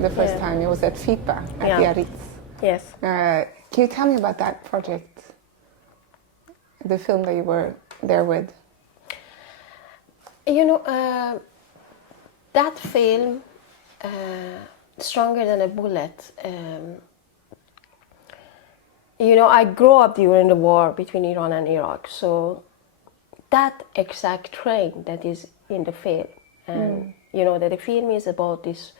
the first time. It was at FIPA at Biarritz. Yes. Can you tell me about that project? The film that you were there with? You know, that film, Stronger Than a Bullet, you know, I grew up during the war between Iran and Iraq, so that exact train that is in the film, and you know, that the film is about this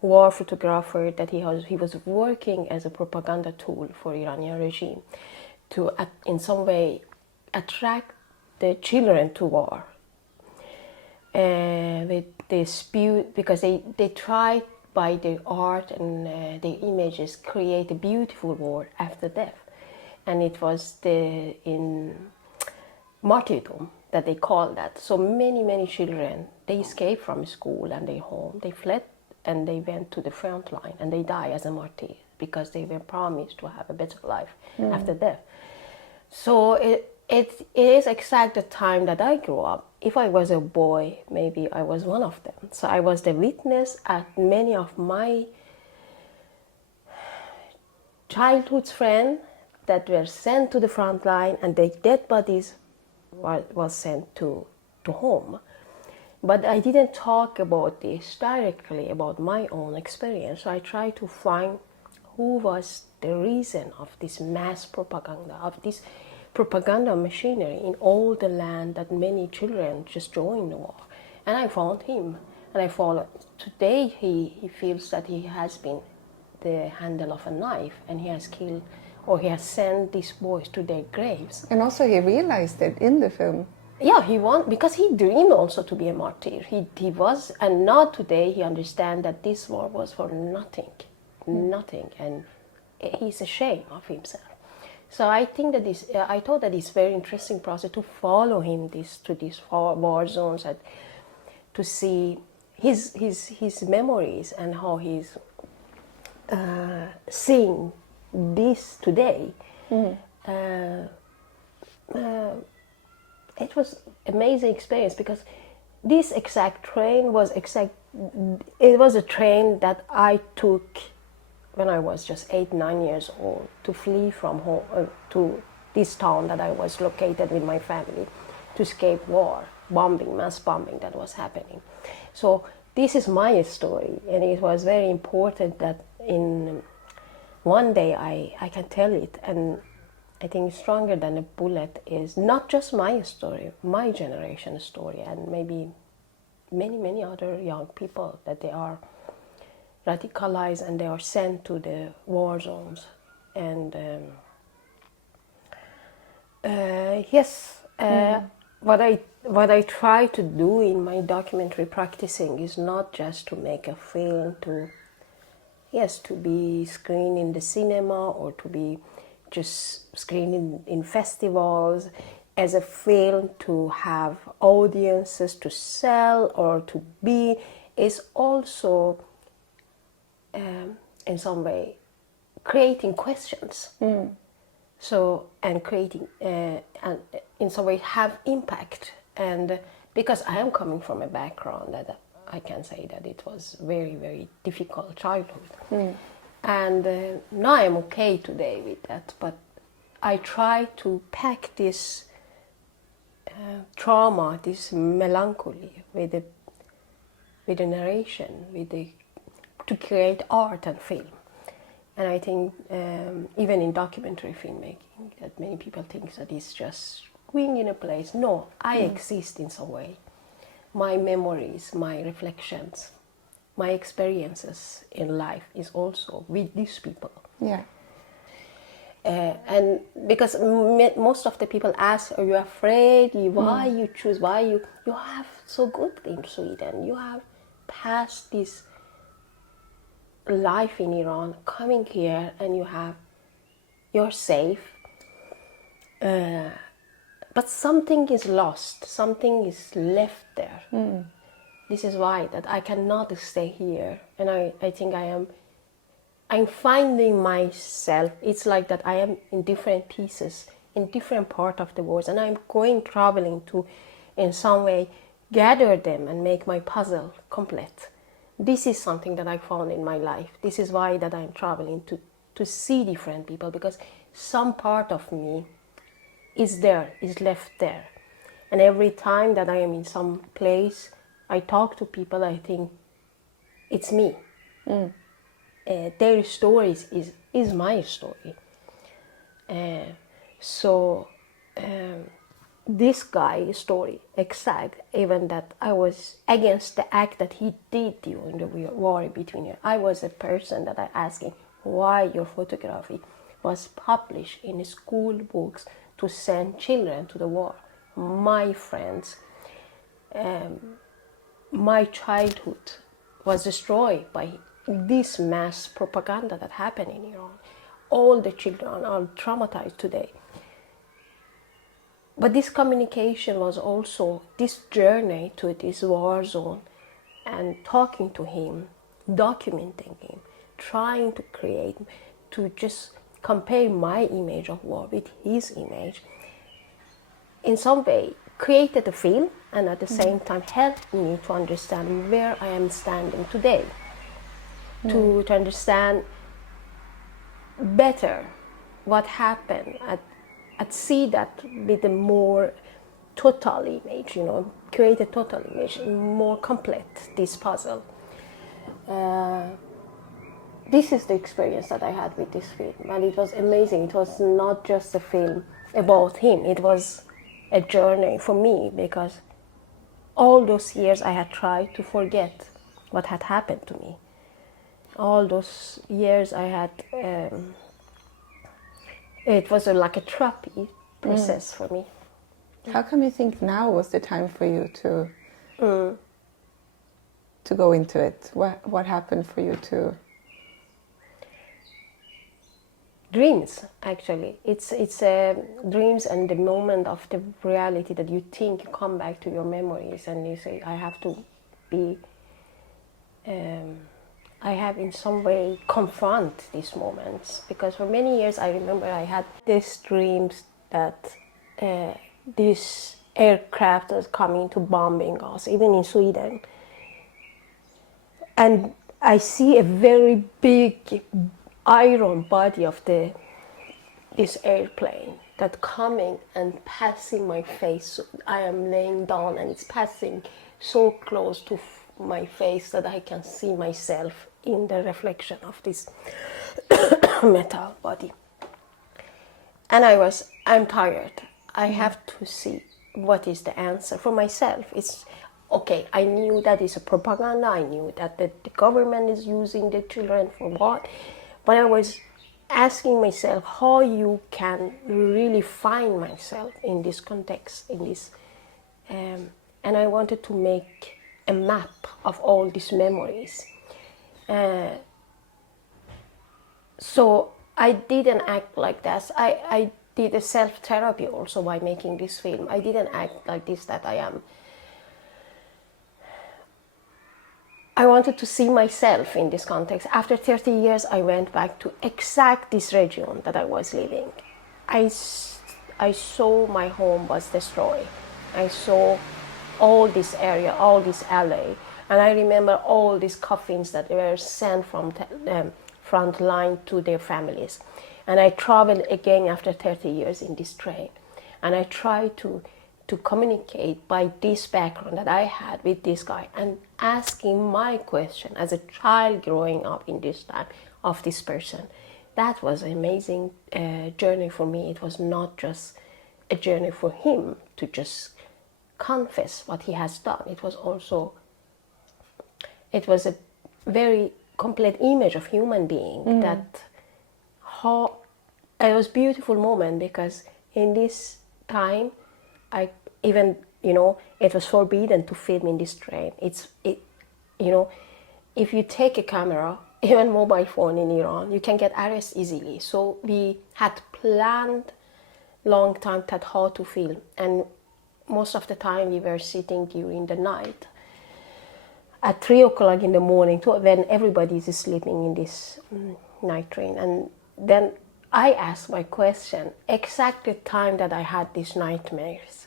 war photographer that he was working as a propaganda tool for Iranian regime to, in some way, attract the children to war. With this because they tried by their art and their images create a beautiful world after death, and it was in martyrdom that they called that. So many children, they escaped from school and their home, they fled and they went to the front line and they died as a martyr because they were promised to have a better life after death. So it is exact the time that I grew up. If I was a boy, maybe I was one of them. So I was the witness at many of my childhood friends that were sent to the front line and their dead bodies was sent to home. But I didn't talk about this directly, about my own experience. So I tried to find who was the reason of this mass propaganda, of this propaganda machinery in all the land that many children just joined the war. And I found him, and I followed. Today he feels that he has been the handle of a knife, and he has killed, or he has sent these boys to their graves. And also he realized it in the film. Yeah, because he dreamed also to be a martyr. He was, and now today he understands that this war was for nothing, and he's ashamed of himself. So I think that I thought that it's very interesting process to follow him to these war zones, and to see his memories and how he's seeing this today. It was amazing experience because this exact train was it was a train that I took when I was just 8-9 years old to flee from home to this town that I was located with my family to escape war, mass bombing that was happening. So this is my story, and it was very important that in one day I can tell it. And I think Stronger Than a Bullet is not just my story, my generation's story, and maybe many other young people that they are radicalized and they are sent to the war zones. And what I try to do in my documentary practicing is not just to make a film to be screened in the cinema or to be just screened in festivals as a film to have audiences to sell or to be, is also in some way creating questions. So, and creating and in some way have impact. And because I am coming from a background that I can say that it was very difficult childhood. And now I'm okay today with that, but I try to pack this trauma, this melancholy with the narration, to create art and film. And I think even in documentary filmmaking, that many people think that it's just going in a place. No, I exist in some way. My memories, my reflections, my experiences in life is also with these people. Yeah. And because most of the people ask, are you afraid? Why you choose? Why you have so good in Sweden? You have passed this life in Iran, coming here, and you're safe. But something is lost. Something is left there. This is why that I cannot stay here, and I think I'm finding myself. It's like that I am in different pieces, in different part of the world, and I'm traveling to, in some way, gather them and make my puzzle complete. this is something that I found in my life. This is why that I'm traveling to see different people, because some part of me is there, is left there. And every time that I am in some place, I talk to people, I think it's me. Their stories is my story. So this guy's story, exact, even that I was against the act that he did during the war between you. I was a person that I asking why your photography was published in school books to send children to the war. My friends, my childhood was destroyed by this mass propaganda that happened in Iran. All the children are traumatized today. But this communication was also this journey to this war zone, and talking to him, documenting him, trying to create, to just compare my image of war with his image. In some way, created a film, and at the same time helped me to understand where I am standing today. To understand better what happened, at see that with a more total image, create a total image, more complete this puzzle. This is the experience that I had with this film, and it was amazing. It was not just a film about him, it was a journey for me, because all those years I had tried to forget what had happened to me. All those years I had, it was like a therapy process for me. How come you think now was the time for you to go into it? What happened for you to? Dreams, actually. It's dreams and the moment of the reality that you think you come back to your memories and you say, I have to be, I have in some way confront these moments. Because for many years I remember I had these dreams that this aircraft was coming to bombing us, even in Sweden. And I see a very big iron body of this airplane that coming and passing my face. So I am laying down and it's passing so close to my face that I can see myself in the reflection of this metal body. And I'm tired. I have to see what is the answer for myself. It's okay, I knew that is a propaganda, I knew that the government is using the children for what, but I was asking myself how you can really find myself in this context, in this, and I wanted to make a map of all these memories. So I didn't act like that. I did a self-therapy also by making this film. I didn't act like this, that I wanted to see myself in this context. After 30 years, I went back to exact this region that I was living. I saw my home was destroyed. I saw all this area, all this alley. And I remember all these coffins that were sent from the front line to their families. And I traveled again after 30 years in this train. And I tried to communicate by this background that I had with this guy and asking my question as a child growing up in this time of this person. That was an amazing journey for me. It was not just a journey for him to just confess what he has done. It was a very complete image of human being that it was a beautiful moment, because in this time it was forbidden to film in this train. If you take a camera, even mobile phone in Iran, you can get arrested easily. So we had planned long time that how to film, and most of the time we were sitting during the night at 3 o'clock in the morning when everybody is sleeping in this night train. And then I asked my question exact the time that I had these nightmares.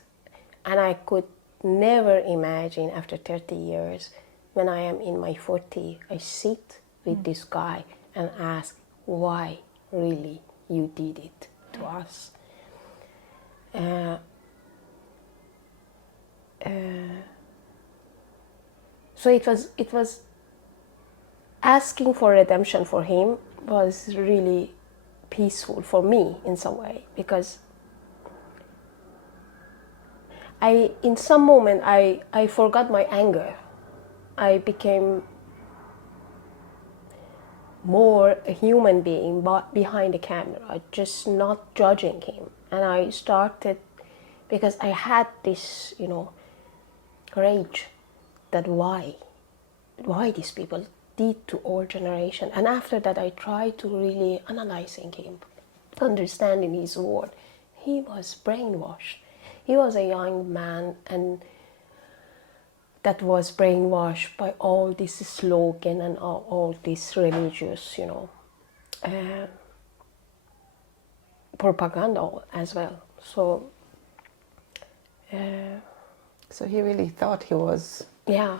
And I could never imagine after 30 years when I am in my 40s, I sit with this guy and ask why really you did it to us. So it was asking for redemption for him was really peaceful for me in some way, because in some moment I forgot my anger. I became more a human being behind the camera, just not judging him. And I started, because I had this, rage that why these people did to all generation. And after that I tried to really analyzing him, understanding his word. He was brainwashed. He was a young man and that was brainwashed by all this slogan and all this religious, propaganda as well. So he really thought he was. Yeah.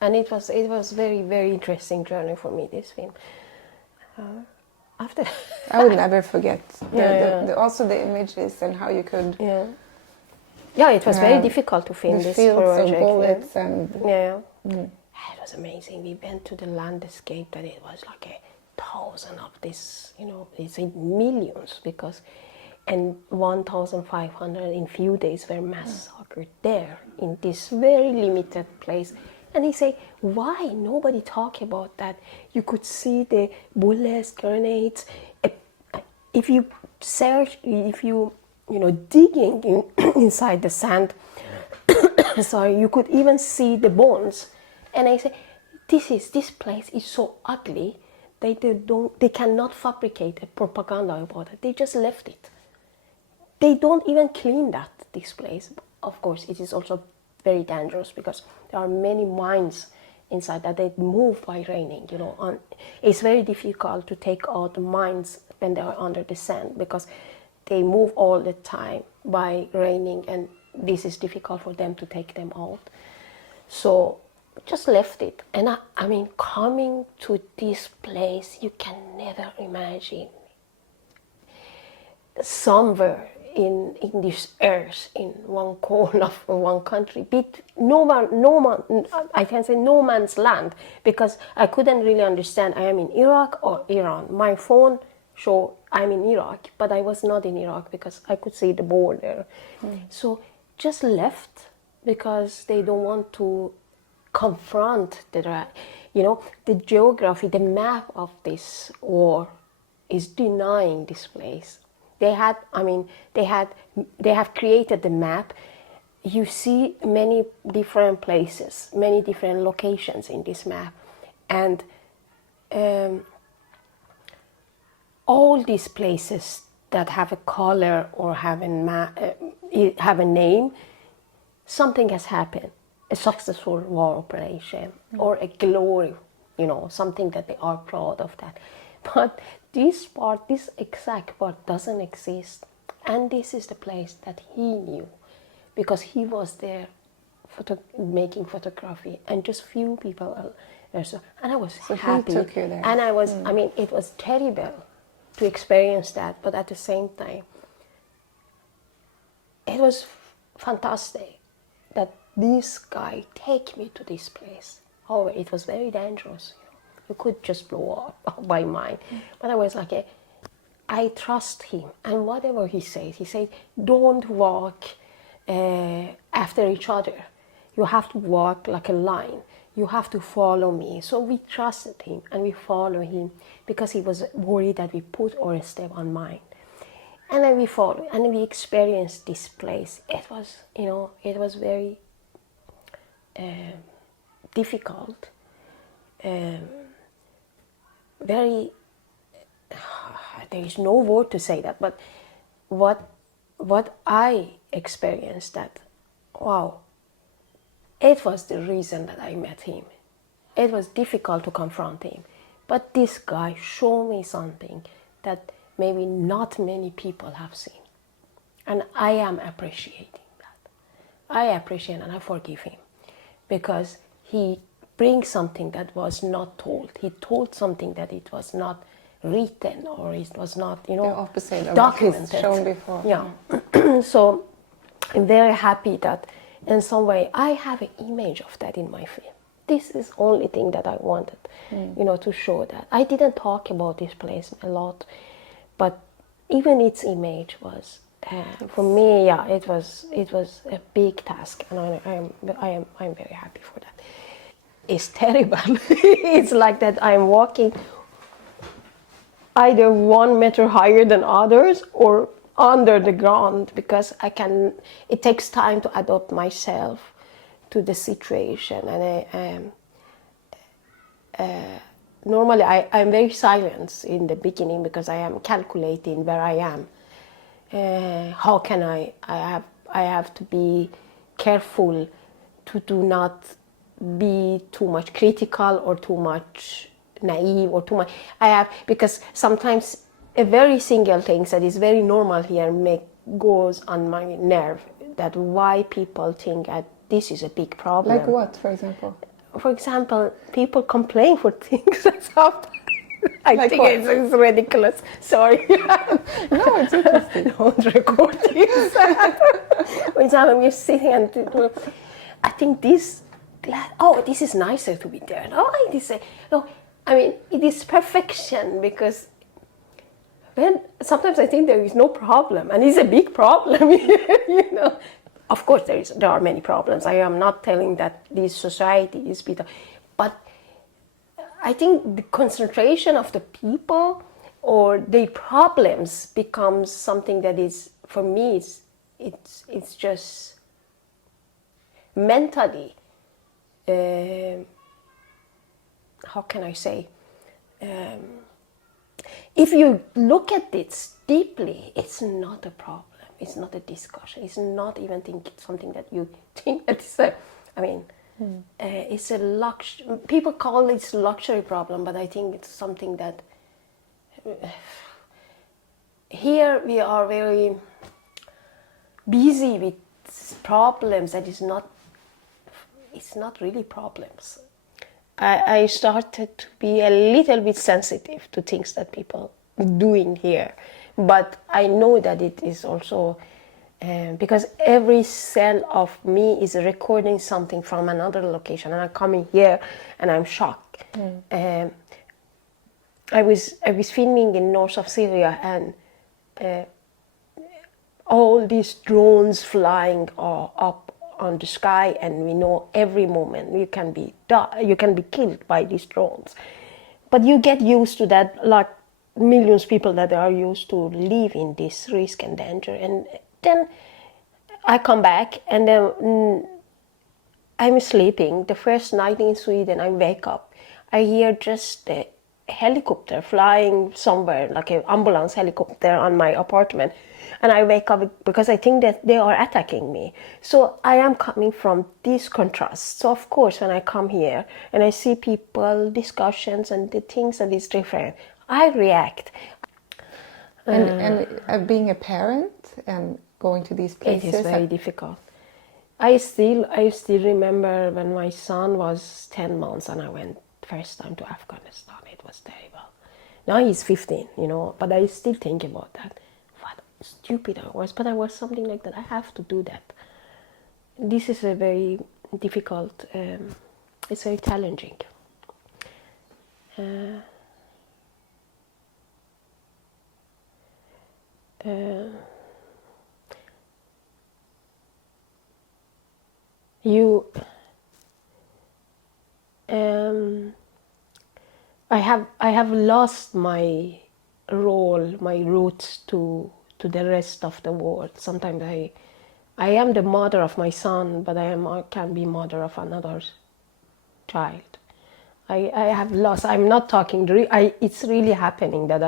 And it was very, very interesting journey for me, this film. After I would never forget also the images and how you could. Yeah, it was very difficult to film this project. Of bullets and It was amazing. We went to the landscape that it was like 1,000 of this, it's in millions, and 1,500 in few days were massacred there in this very limited place. And he say, why nobody talk about that? You could see the bullets, grenades. If you search, if you digging inside the sand, sorry, you could even see the bones. And I say, this place is so ugly. They cannot fabricate a propaganda about it. They just left it. They don't even clean this place. Of course, it is also very dangerous because there are many mines inside that they move by raining. It's very difficult to take out the mines when they are under the sand because they move all the time by raining, and this is difficult for them to take them out. So just left it. And I mean, coming to this place, you can never imagine somewhere in this earth, in one corner of one country, I can say no man's land, because I couldn't really understand. I am in Iraq or Iran. My phone showed I'm in Iraq, but I was not in Iraq because I could see the border. So just left because they don't want to confront the geography, the map of this war is denying this place. They have created the map. You see many different places, many different locations in this map, and all these places that have a color or have a name, something has happened, a successful war operation or a glory, something that they are proud of that. But this exact part doesn't exist. And this is the place that he knew because he was there making photography, and just few people and I was happy. He took you there. And I was, it was terrible to experience that, but at the same time, it was fantastic that this guy take me to this place. However, it was very dangerous. You could just blow up by mine. But I was like, I trust him. And whatever he said, don't walk after each other. You have to walk like a line. You have to follow me. So we trusted him and we followed him because he was worried that we put our step on mine. And then we followed and we experienced this place. It was very difficult. Very, there is no word to say that, but what I experienced, that, wow, it was the reason that I met him. It was difficult to confront him, but this guy showed me something that maybe not many people have seen, and I am appreciating that. I appreciate and I forgive him, because he brings something that was not told. He told something that it was not written, or it was not, The opposite of documented. what he's shown before. Yeah. So I'm very happy that in some way I have an image of that in my film. This is the only thing that I wanted, to show that. I didn't talk about this place a lot, but even its image was, for me, it was a big task, and I'm very happy for that. It's terrible. It's like that I'm walking either 1 meter higher than others or under the ground, because it takes time to adapt myself to the situation. And normally I'm very silent in the beginning, because I am calculating where I am. How can I have to be careful to do not be too much critical or too much naive or too much. Because sometimes a very single thing that is very normal here goes on my nerve, that why people think that this is a big problem. Like what, for example? For example, people complain for things that's often. I like think it's ridiculous. Sorry. No, it's interesting. Don't record this. For example, we're sitting and I think this is nicer to be there. It is perfection, because sometimes I think there is no problem, and it's a big problem. Of course, there are many problems. I am not telling that this society is better, but I think the concentration of the people or their problems becomes something that is, for me, it's just mentally. How can I say? If you look at it deeply, it's not a problem. It's not a discussion. It's not even something that you think that is it's a luxury. People call it luxury problem, but I think it's something that here we are very busy with problems that it's not really problems. I started to be a little bit sensitive to things that people doing here, but I know that it is also because every cell of me is recording something from another location, and I'm coming here and I'm shocked. I was filming in north of Syria, and all these drones flying up on the sky, and we know every moment you can be killed by these drones. But you get used to that, like millions of people that are used to live in this risk and danger. And then I come back, and then I'm sleeping. The first night in Sweden, I wake up. I hear just a helicopter flying somewhere, like an ambulance helicopter on my apartment. And I wake up because I think that they are attacking me. So I am coming from this contrast. So of course, when I come here and I see people, discussions, and the things that is different, I react. And being a parent and going to these places, it is very difficult. I still remember when my son was 10 months and I went first time to Afghanistan. It was terrible. Now he's 15, but I still think about that. What stupid I was, but I was something like that. I have to do that. This is a very difficult, it's very challenging. I have lost my role, my roots to the rest of the world. Sometimes I am the mother of my son, but I can be mother of another child. I have lost. I'm not talking. It's really happening that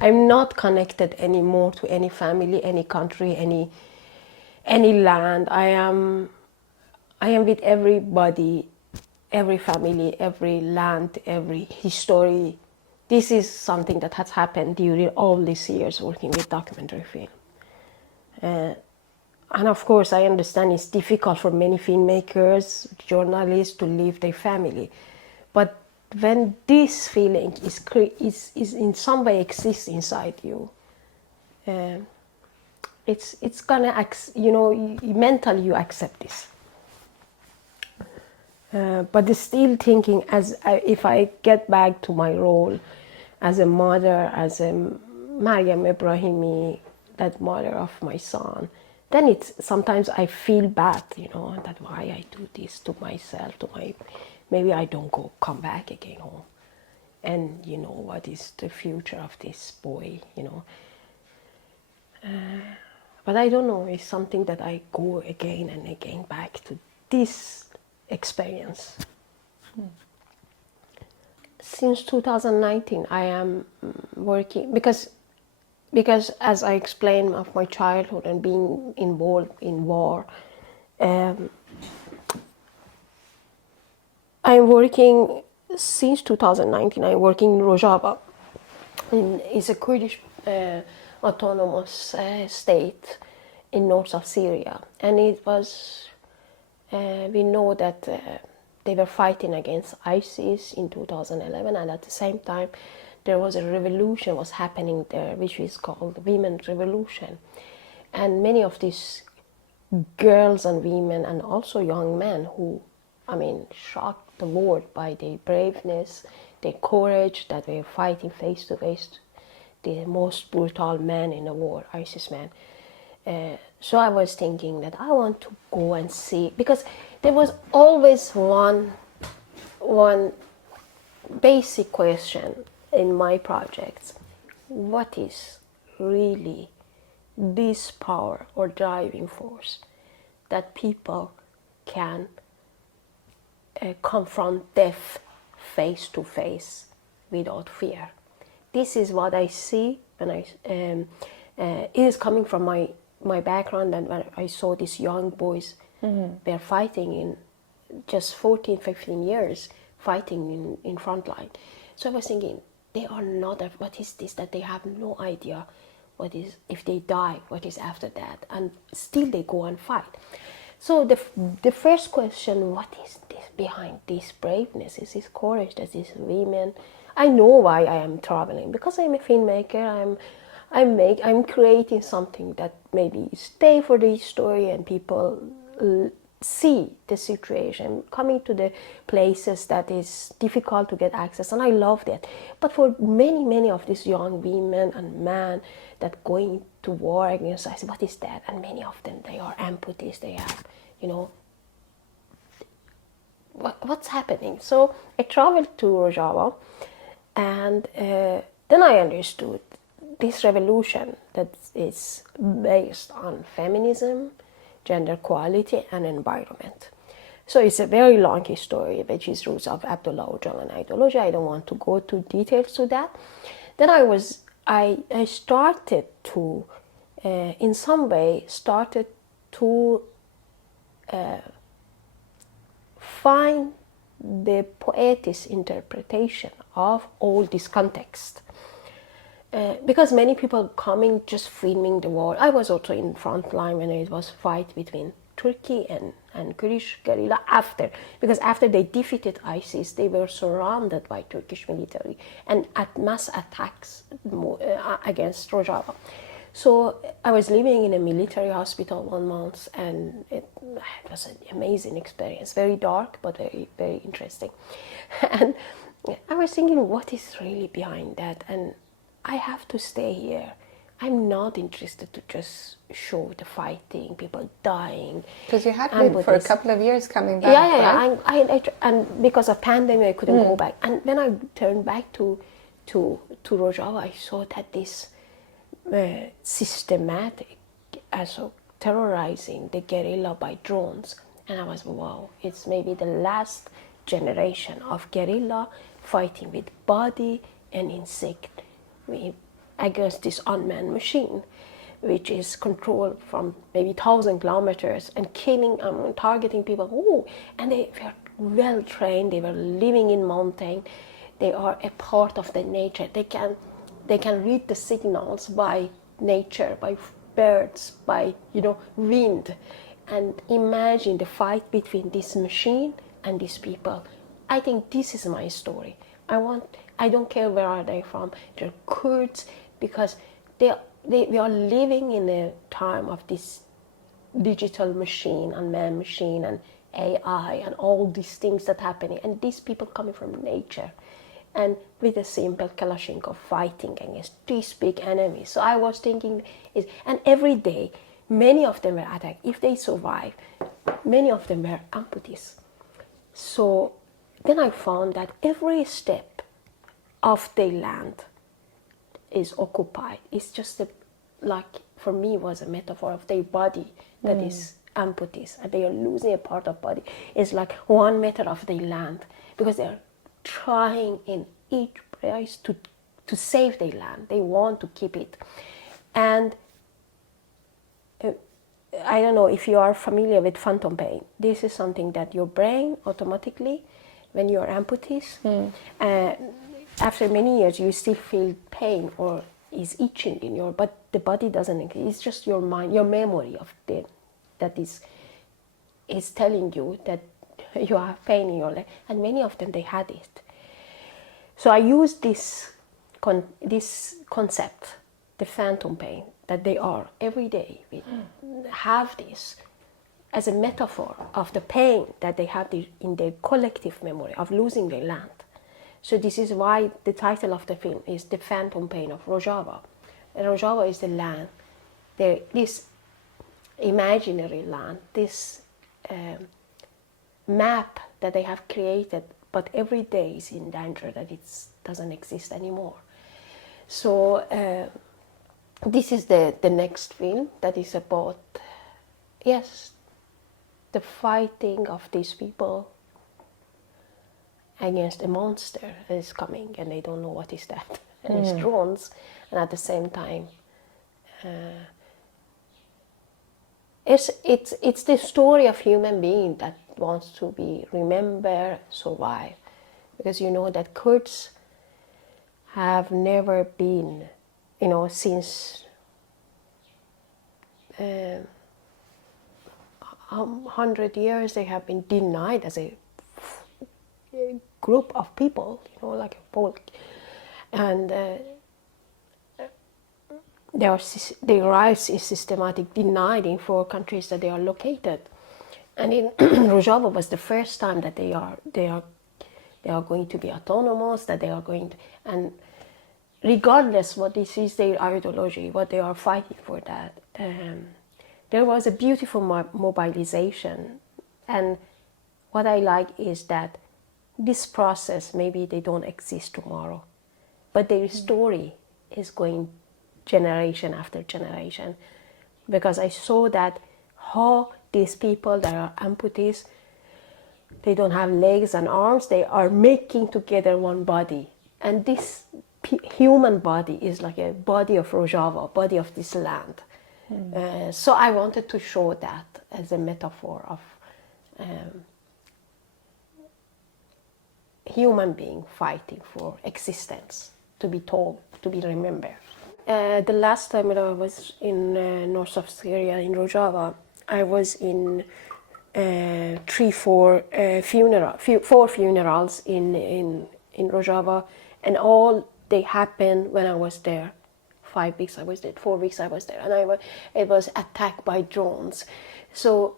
I'm not connected anymore to any family, any country, any land. I am with everybody, every family, every land, every history. This is something that has happened during all these years working with documentary film. and of course, I understand it's difficult for many filmmakers, journalists to leave their family. But when this feeling is in some way exists inside you, it's gonna, mentally you accept this. But still thinking, if I get back to my role as a mother, as a Maryam Ebrahimi, that mother of my son, then it's sometimes I feel bad, that why I do this to myself, maybe I don't come back again home. And what is the future of this boy, But I don't know, it's something that I go again and again back to this experience. Since 2019, I am working because as I explained of my childhood and being involved in war, I'm working since 2019. I'm working in Rojava. It's a Kurdish autonomous state in north of Syria, and it was. We know that they were fighting against ISIS in 2011, and at the same time, there was a revolution was happening there, which is called the Women's Revolution, and many of these girls and women, and also young men, who, shocked the world by their braveness, their courage, that they were fighting face to face the most brutal man in the war, ISIS man. So I was thinking that I want to go and see, because there was always one basic question in my projects: what is really this power or driving force that people can confront death face to face without fear? This is what I see when it is coming from my background, and when I saw these young boys, they're fighting in just 14, 15 years, fighting in front line. So I was thinking, they are not, what is this, that they have no idea what is, if they die, what is after that, and still they go and fight. So the first question, what is this behind this braveness, is this courage, that these women, I know why I am traveling, because I'm a filmmaker, I'm creating something that maybe stay for the story, and people see the situation, coming to the places that is difficult to get access, and I love that. But for many of these young women and men that going to war against ISIS, what is that? And many of them, they are amputees, they have, what's happening? So I traveled to Rojava, and then I understood this revolution that is based on feminism, gender equality, and environment. So it's a very long history, which is roots of Abdullah Öcalan ideology. I don't want to go to details to that. Then I started to, in some way, find the poetic interpretation of all this context. Because many people coming just filming the war. I was also in front line when it was fight between Turkey and Kurdish guerrilla because after they defeated ISIS, they were surrounded by Turkish military and at mass attacks against Rojava. So I was living in a military hospital 1 month, and it was an amazing experience, very dark, but very, very interesting. And I was thinking, what is really behind that? And I have to stay here. I'm not interested to just show the fighting, people dying. Because you had been for a couple of years coming back, right? I and because of pandemic, I couldn't go back. And when I turned back to Rojava, I saw that this systematic, also terrorizing the guerrilla by drones. And I was, wow, it's maybe the last generation of guerrilla fighting with body and insect against this unmanned machine, which is controlled from maybe 1,000 kilometers and killing, targeting people. Ooh, and they were well trained. They were living in mountain. They are a part of the nature. They can read the signals by nature, by birds by, wind. And imagine the fight between this machine and these people. I think this is my story. I don't care where are they from. They're Kurds, because we are living in a time of this digital machine and man machine and AI and all these things that are happening. And these people coming from nature and with a simple Kalashnikov fighting against these big enemies. So I was thinking, and every day, many of them were attacked. If they survive, many of them were amputees. So then I found that every step of their land is occupied. It's just like, for me, was a metaphor of their body that is amputees, and they are losing a part of body. It's like 1 meter of their land, because they are trying in each price to save their land. They want to keep it. And I don't know if you are familiar with phantom pain. This is something that your brain automatically, when you are amputees, after many years you still feel pain or is itching in your, but the body doesn't. It's just your mind, your memory of that is telling you that you have pain in your leg. And many of them, they had it. So I used this concept, the phantom pain, that they are every day. We have this as a metaphor of the pain that they have in their collective memory of losing their land. So this is why the title of the film is The Phantom Pain of Rojava. And Rojava is the land, this imaginary land, this map that they have created, but every day is in danger that it doesn't exist anymore. So this is the next film that is about, the fighting of these people against a monster that is coming, and they don't know what is that. And it's drones, and at the same time, it's the story of human being that wants to be remembered, survive, because you know that Kurds have never been, since 100 years they have been denied as a group of people, like a folk, and their rights is systematically denied in 4 countries that they are located. And in Rojava was the first time that they are going to be autonomous, that they are going to, and regardless what this is their ideology, what they are fighting for, that there was a beautiful mobilization. And what I like is that this process, maybe they don't exist tomorrow, but their story is going generation after generation, because I saw that how these people that are amputees, they don't have legs and arms, they are making together one body, and this human body is like a body of Rojava, body of this land. So I wanted to show that as a metaphor of human being fighting for existence, to be told, to be remembered. The last time that I was in north of Syria, in Rojava, I was in 4 funerals in Rojava, and all they happened when I was there. 5 weeks I was there, 4 weeks I was there, and it was attacked by drones. So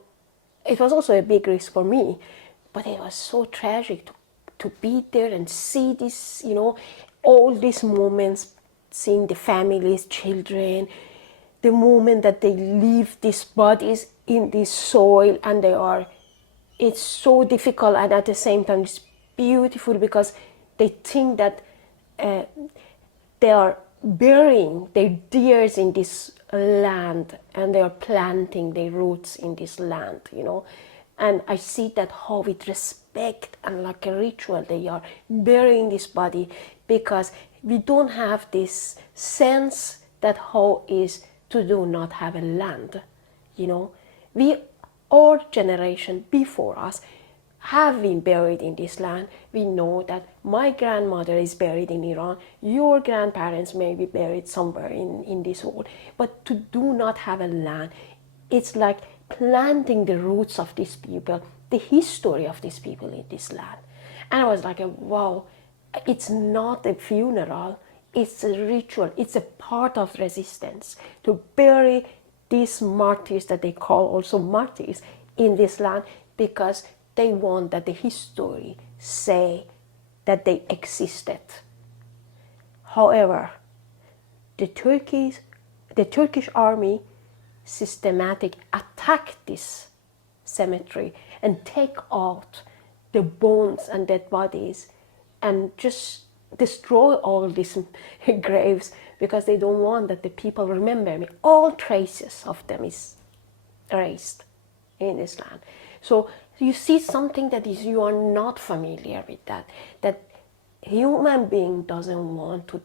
it was also a big risk for me, but it was so tragic to be there and see this, all these moments, seeing the families, children, the moment that they leave these bodies in this soil, and it's so difficult, and at the same time it's beautiful, because they think that they are burying their deers in this land, and they are planting their roots in this land, And I see that how with respect and like a ritual they are burying this body, because we don't have this sense that how is to do not have a land, Our generation before us have been buried in this land. We know that my grandmother is buried in Iran. Your grandparents may be buried somewhere in this world. But to do not have a land, it's like planting the roots of these people, the history of these people in this land. And I was like, wow, it's not a funeral, it's a ritual, it's a part of resistance to bury these martyrs that they call also martyrs in this land, because they want that the history say that they existed. However, the Turkish army systematic attacked this cemetery and take out the bones and dead bodies and just destroy all these graves, because they don't want that the people remember me. All traces of them is erased in this land. So you see something that is, you are not familiar with that human being doesn't want to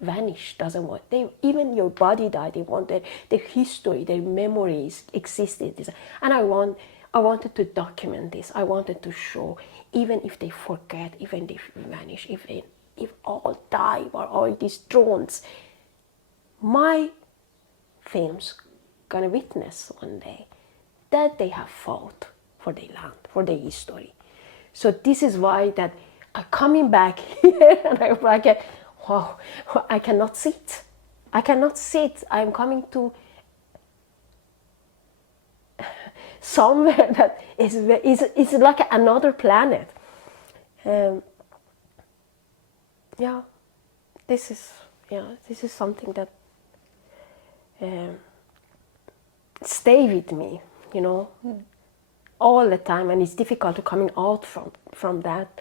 vanish, doesn't want, even your body died, they want their history, their memories existed. And I wanted to document this. I wanted to show, even if they forget, even if they vanish, if all die or all these drones, my films gonna witness one day that they have fought for their land, for their history. So this is why that I'm coming back here and I'm like, wow, I cannot sit. I cannot sit. I'm coming to somewhere that is like another planet. This is something that stay with me, all the time, and it's difficult to coming out from that.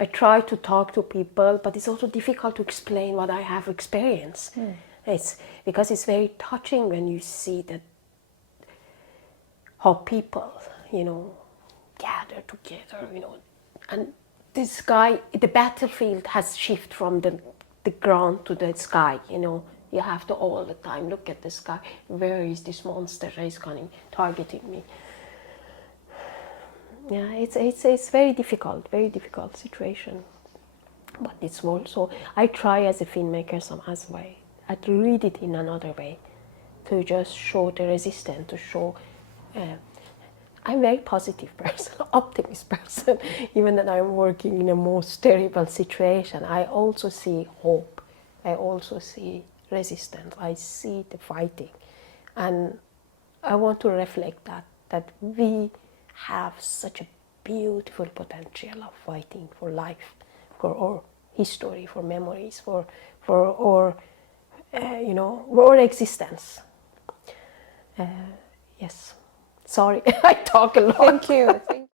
I try to talk to people, but it's also difficult to explain what I have experienced. It's because it's very touching when you see that how people, gather together, and the sky, the battlefield has shifted from the ground to the sky, You have to all the time look at the sky. Where is this monster that is coming, targeting me? Yeah, it's very difficult situation. But it's also, I try as a filmmaker as way. I read it in another way, to just show the resistance, to show. I'm a very positive person, optimist person. Even that I'm working in a most terrible situation, I also see hope. I also see resistance. I see the fighting, and I want to reflect that we have such a beautiful potential of fighting for life, for our history, for memories, for our our existence. Yes. Sorry, I talk a lot. Thank you.